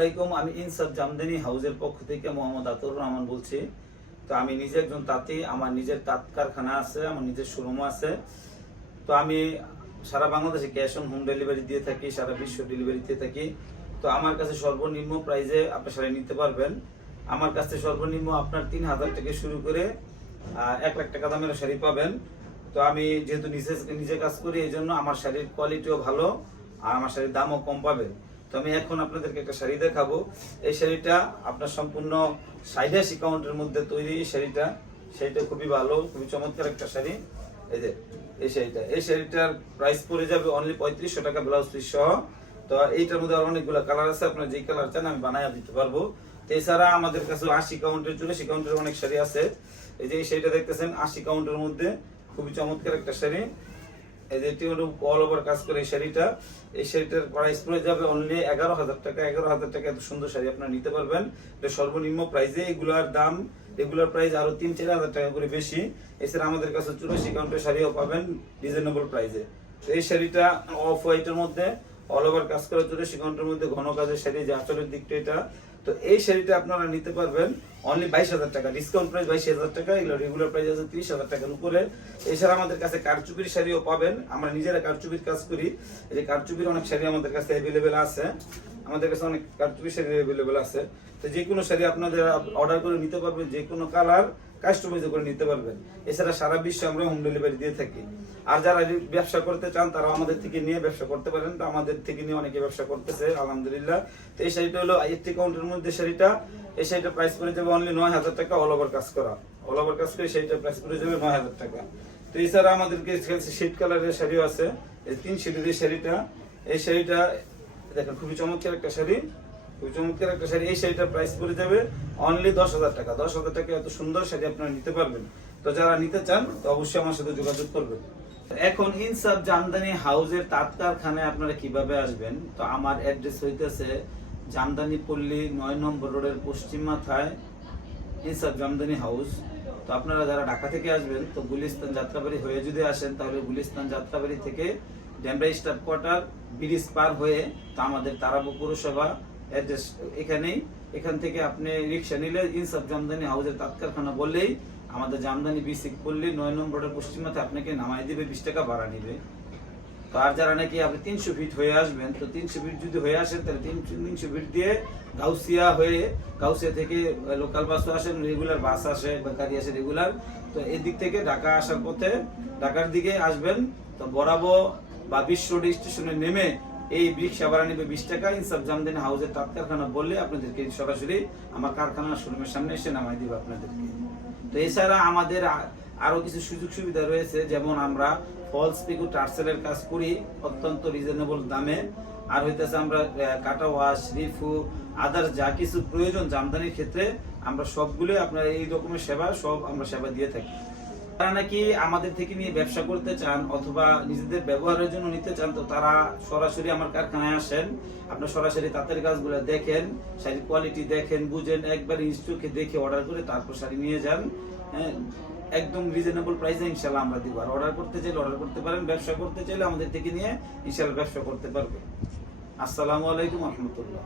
আলাইকুম। আমি ইনসাফ জামদানি হাউজের পক্ষ থেকে মোহাম্মদ আতর রহমান বলছি। তো আমি নিজে একজন তাঁতি, আমার নিজের তাঁত কারখানা আছে, আমার নিজের শোরুমও আছে। তো আমি সারা বাংলাদেশে ক্যাশ অন হোম ডেলিভারি দিয়ে থাকি, সারা বিশ্ব ডেলিভারি দিয়ে থাকি। তো আমার কাছে সর্বনিম্ন প্রাইজে আপনি শাড়ি নিতে পারবেন। আমার কাছে সর্বনিম্ন আপনার 3,000 থেকে শুরু করে 1 লাখ টাকা দামের শাড়ি পাবেন। তো আমি যেহেতু নিজে কাজ করি, এই জন্য আমার শাড়ির কোয়ালিটিও ভালো আর আমার শাড়ির দামও কম পাবেন। তো আমি এখন আপনাদেরকে একটা শাড়ি দেখাবো। এই শাড়িটা আপনার সম্পূর্ণ 80 কাউন্টের মধ্যে তৈরি। শাড়িটা খুবই ভালো, খুবই চমৎকার একটা শাড়ি। এই যে এই শাড়িটার প্রাইস পড়ে যাবে অনলি 3500 টাকা, ব্লাউজ পিস সহ। তো এইটার মধ্যে আর অনেকগুলো কালার আছে, আপনারা যেই কালার চান আমি বানাইয়া দিতে পারবো। তো এছাড়া আমাদের কাছে 80 কাউন্টের 84 কাউন্টের অনেক শাড়ি আছে। এই যে এই শাড়িটা দেখতেছেন 80 কাউন্টের মধ্যে খুবই চমৎকার একটা শাড়ি। এই যে এটি হলো অল ওভার কাজ করে এই শাড়িটার প্রাইস পড়ে যাবে অনলি 11,000 টাকা। 11,000 টাকা এত সুন্দর শাড়ি আপনারা নিতে পারবেন। এটা সর্বনিম্ন প্রাইসে। এগুলোর দাম, রেগুলার প্রাইস আরো 3-4 হাজার টাকা করে বেশি। এছাড়া আমাদের কাছে 84 কাউন্টের শাড়িও পাবেন রিজনেবল প্রাইসে। তো এই শাড়িটা অফ হোয়াইটের মধ্যে অল ওভার কাজ করে 84 কাউন্টের মধ্যে ঘন কাজের শাড়ি, যে আঁচলের দিকটা এটা। তো এই শাড়িটা আপনারা নিতে পারবেন অনলি 22,000 টাকা, ডিসকাউন্ট প্রাইস 22,000 টাকা। এগুলো রেগুলার প্রাইস আছে 30,000 টাকার উপরে। এছাড়া আমাদের কাছে কারচুপির শাড়িও পাবেন। আমরা নিজেরা কারচুপির কাজ করি। এই যে কারচুপির অনেক শাড়ি আমাদের কাছে অ্যাভেলেবেল আছে। আমাদের কাছে অনেক কারচুপির শাড়ি অ্যাভেলেবেল আছে। তো যে কোনো শাড়ি আপনাদের অর্ডার করে নিতে পারবেন, যে কোনো কালার কাস্টমাইজ করে নিতে পারবেন। এছাড়া সারা বিশ্বে আমরা হোম ডেলিভারি দিয়ে থাকি। আর যারা ব্যবসা করতে চান তারা আমাদের থেকে নিয়ে ব্যবসা করতে পারেন। তো আমাদের থেকে নিয়ে অনেকে ব্যবসা করতেছে আলহামদুলিল্লাহ। তো এই শাড়িটা হলো 80 কাউন্টের মধ্যে শাড়িটা। এই শাড়িটা প্রাইস পড়ে যাবে অনলি 9,000 টাকা, অল ওভার কাজ করা। অল ওভার কাজ করে শাড়িটা প্রাইস পড়ে যাবে 9,000 টাকা। তো এছাড়া আমাদেরকে শীত কালারের শাড়িও আছে। এই 3 শেডের শাড়িটা, এই শাড়িটা দেখেন খুবই চমৎকার একটা শাড়ি, খুবই চমৎকার একটা শাড়ি। এই শাড়িটার প্রাইস পড়ে যাবে অনলি 10,000 টাকা। 10,000 টাকা এত সুন্দর শাড়ি আপনারা নিতে পারবেন। তো যারা নিতে চান তো অবশ্যই আমার সাথে যোগাযোগ করবেন। এখন ইনসাফ জামদানি হাউজের তাঁত কারখানায় আপনারা কিভাবে আসবেন? তো আমার অ্যাড্রেস হইতেছে জামদানি পল্লী 9 নম্বর রোডের পশ্চিম মাথায় ইনসাফ জামদানি হাউস। তো আপনারা যারা ঢাকা থেকে আসবেন তো গুলিস্তান যাত্রাবাড়ি হয়ে যদি আসেন তাহলে গুলিস্তান যাত্রাবাড়ি থেকে ডেমরা স্টাফ কোয়ার্টার ব্রিজ পার হয়ে তো আমাদের তারাবো পৌরসভা অ্যাড্রেস এখানেই। এখান থেকে আপনি রিক্সা নিলে ইনসাফ জামদানি হাউজের তাঁত কারখানা বললেই আমাদের জামদানি বিসিক পল্লী 9 নম্বরের পশ্চিম মাথায় আপনাকে নামাই দিবে, 20 টাকা ভাড়া নিবে। তো আর যারা নাকি আপনি 300 ফিট হয়ে আসবেন, তো 300 ফিট যদি হয়ে আসেন তাহলে 300 ফিট দিয়ে গাউসিয়া থেকে লোকাল বাসও আসেন, রেগুলার বাস আসে বা গাড়ি আসে রেগুলার। তো এদিক থেকে ঢাকা আসার পথে ঢাকার দিকে আসবেন তো বরাবর বা বিশ্ব রোড স্টেশনে নেমে এই রিক্সা ভাড়া নিবে 20 টাকা। ইনসাফ জামদানি হাউজের তাঁত কারখানা বললে আপনাদেরকে সরাসরি আমার কারখানার শোরুমের সামনে এসে নামাই দিবে আপনাদেরকে। তো এছাড়া আমাদের আরো কিছু সুযোগ সুবিধা রয়েছে, যেমন আমরা ফলস পিকো টার্সেলের কাজ করি অত্যন্ত রিজনেবল দামে। আর হইতেছে আমরা কাটা ওয়াশ, রিফু, আদার্স যা কিছু প্রয়োজন জামদানির ক্ষেত্রে আমরা সবগুলো আপনার এই রকমের আমরা সেবা দিয়ে থাকি। তারা নাকি আমাদের থেকে নিয়ে ব্যবসা করতে চান অথবা নিজেদের ব্যবহারের জন্য নিতে চান, তো তারা সরাসরি আমার কারখানায় আসেন। আপনার সরাসরি তাঁতের কাজগুলো দেখেন, শাড়ির কোয়ালিটি দেখেন, বুঝেন, একবার ইনস্টকে দেখে অর্ডার করে তারপর শাড়ি নিয়ে যান। হ্যাঁ, একদম রিজনেবল প্রাইসে ইনশাল্লাহ আমরা দিব। আর অর্ডার করতে চাইলে অর্ডার করতে পারেন, ব্যবসা করতে চাইলে আমাদের থেকে নিয়ে ইনশাল্লাহ ব্যবসা করতে পারবেন। আসসালামু আলাইকুম রহমতুল্লাহ।